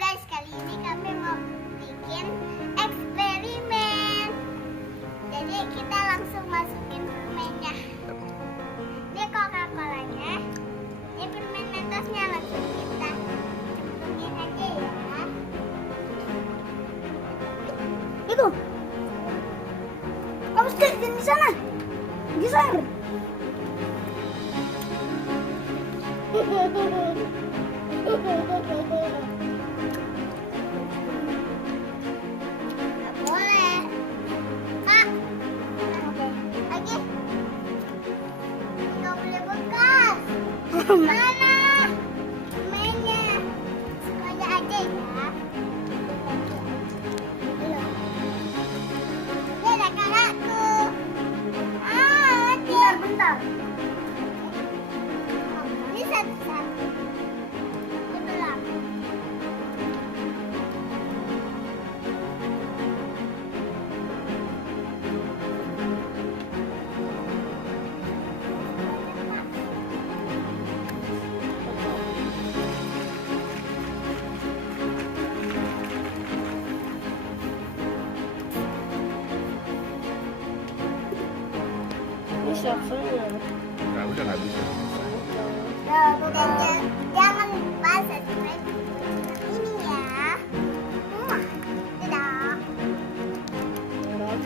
guys, kali ini kami mau bikin eksperimen. Jadi kita langsung masukin permennya. Ini Coca-Colanya, ini permen Mentosnya langsung kita cemplungin aja ya. Itu. Kamu di sana. Geser. Nggak boleh. Kak, lagi. Nggak boleh bekas. Mana? Permennya. Semuanya aja ya. Ini ada kakakku. Bentar. Ini satu-satu. Ini belum. Ini shuffle. Nggak, udah nggak bisa. Udah.